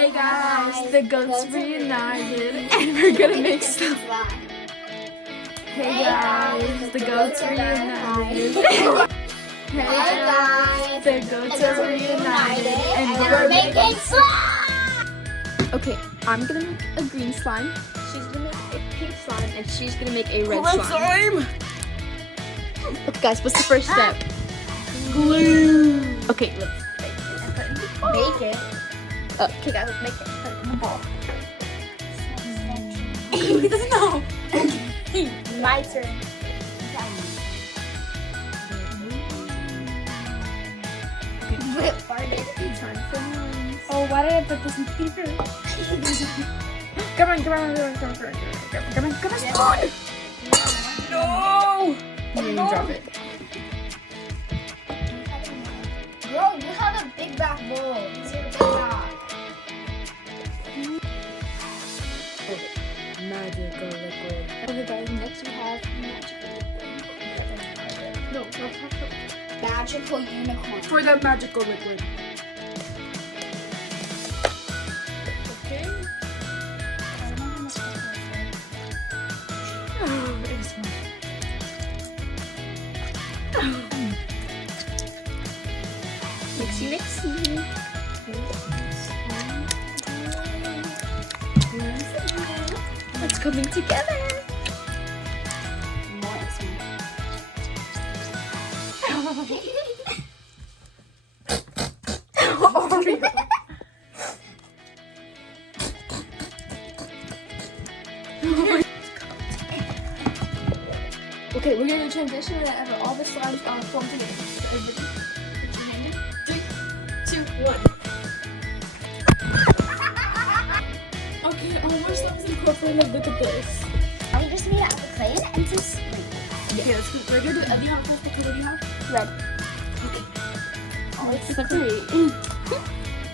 Hey guys, the goats reunited and we're gonna make some. Hey guys, the goats reunited. Hey guys, the goats are reunited and we're making slime! Okay, I'm gonna make a green slime, she's gonna make a pink slime, and she's gonna make a red slime. Okay guys, what's the first step? Glue! Okay, let's bake it. Okay guys, let's make it. Put it in the bowl. He doesn't know. My turn. Oh, why did I put this in paper? Come on. No! You didn't drop it. Bro, you have a big back bowl. It's your big back. Magical liquid. Okay guys, next we have magical liquid. No, Magical unicorn. for the magical liquid. Okay. Oh, it's fun. Mixy. It's coming together. Okay, we're gonna transition whenever all the slimes are formed together. So everybody, put your hand in. 3, 2, 1. Okay, more slimes incorporated. Look at this. Are you just made out of clay and some sprinkles? Yeah. Okay, let's do. We're gonna do. Do you have what color do you have? Red. Okay. Oh, it's separate.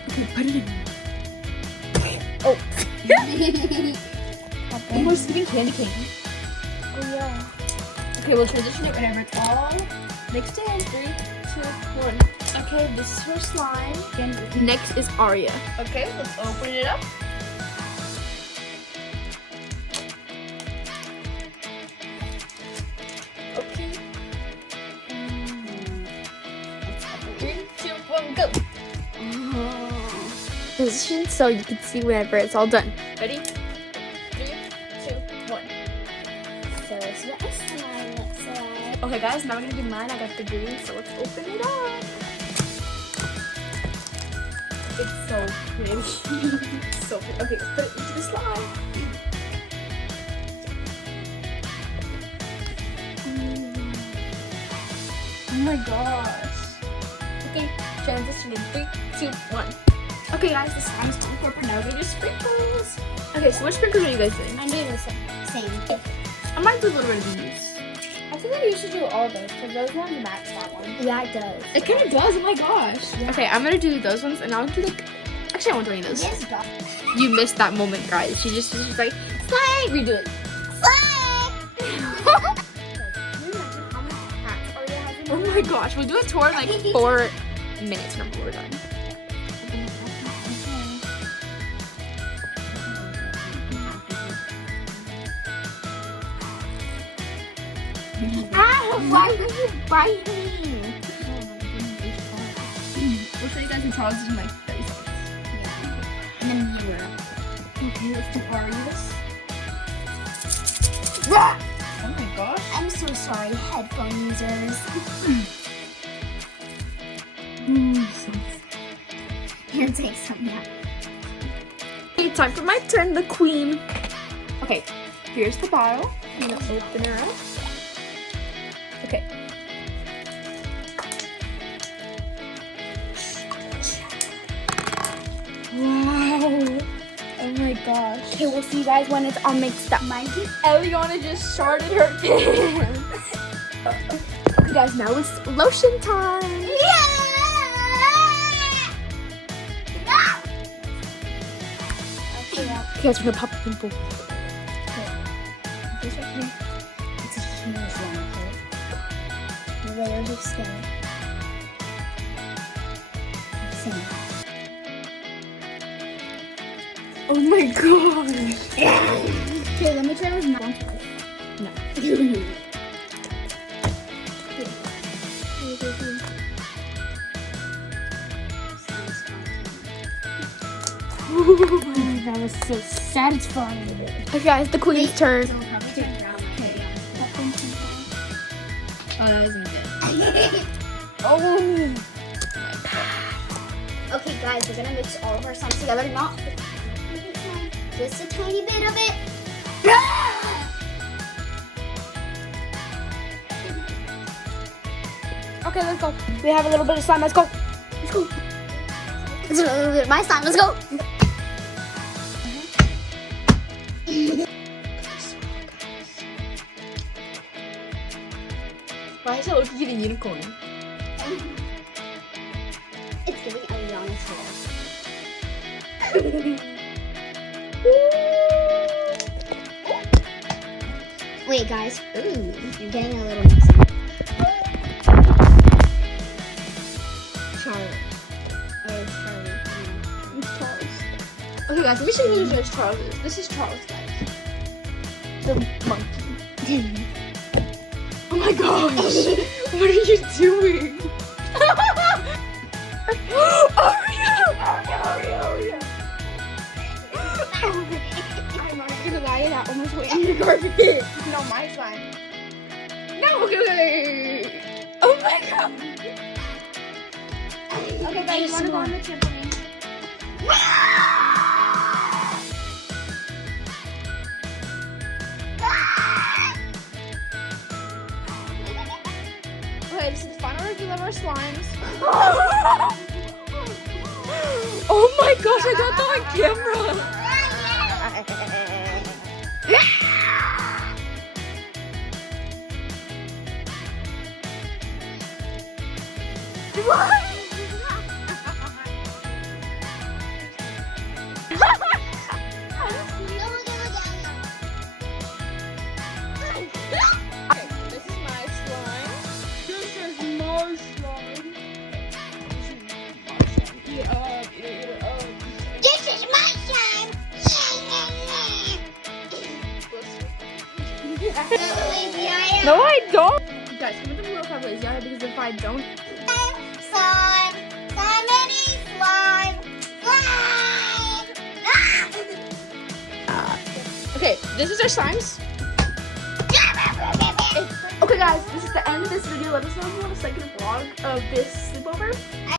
Okay, put it in. Oh. Okay. We're eating candy cane. Oh yeah. Okay, we'll transition it whenever it's all mixed in. 3, 2, 1. Okay, this is her slime. Next is Aria. Okay, let's open it up. Okay. 3, 2, 1, go. Position so you can see whenever it's all done. Ready? 3, 2, 1. So it's what a slime looks like. Okay guys, now we're gonna do mine. I got the green, so let's open it up. It's so pretty. So pretty. Okay, let's put it into the slime. Oh my gosh. Okay, transition in 3, 2, 1. Okay guys, the slime's done for now. We do sprinkles. Okay, so what sprinkles are you guys doing? I'm doing the same. I might do a little bit of these. I feel like you should do all those because those ones match that one. Yeah, it does. It kind of does, oh my gosh. Yeah. Okay, I'm gonna do those ones and I'll do like, actually I won't do any of those. Yes, dog. You missed that moment, guys. She just was like, slay! Redo it. Oh my gosh, we'll do a tour in like 4 minutes and we're done. Ow, why were you biting? We'll show you guys in Charles in like 30 seconds. Yeah. And then you were. Okay, let's do Arias. Oh my gosh. I'm so sorry, headphone users. Here, take some now. Okay, time for my turn, the queen. Okay, here's the bottle. I'm gonna open her up. Okay. Wow. Oh my gosh. Okay, we'll see you guys when it's all mixed up. Eliana just sharded her pants. Okay guys, now it's lotion time. Okay guys, we're gonna pop a pimple. This right here. It's a huge one, okay? Layers of skin. Same. Oh my gosh. Okay, let me try with my No. That was so satisfying. Okay, guys, the queen's turn. Oh, that wasn't good. Oh. Okay, guys, we're gonna mix all of our slimes together. Not just a tiny bit of it. Okay, let's go. We have a little bit of slime. Let's go. Let's go. It's a little bit of my slime. Let's go. Why is it looking like a unicorn? It's giving Eliana's hair. Wait, guys. Ooh, you're getting a little mixy. Charlotte. Oh, Charlie. Charles. Okay, guys, let me show you who Charles is. This is Charles, guys. The monkey. Oh my gosh. What are you doing? Aria! I'm not gonna lie, that almost went in your garbage. No, my slime. No, okay. Oh my god. Okay, guys, you wanna go on the trampoline? Okay, this is the final review of our slimes. Oh my gosh, I got that on camera. What? Okay, this is my slime. This is my slime. Eat it up, eat it up. This is my slime. No, I don't. Guys, comment down below if I have lazy eye, because if I don't, Slime. Slime. okay, this is our slimes. Okay, guys, this is the end of this video. Let us know if you want a second vlog of this sleepover.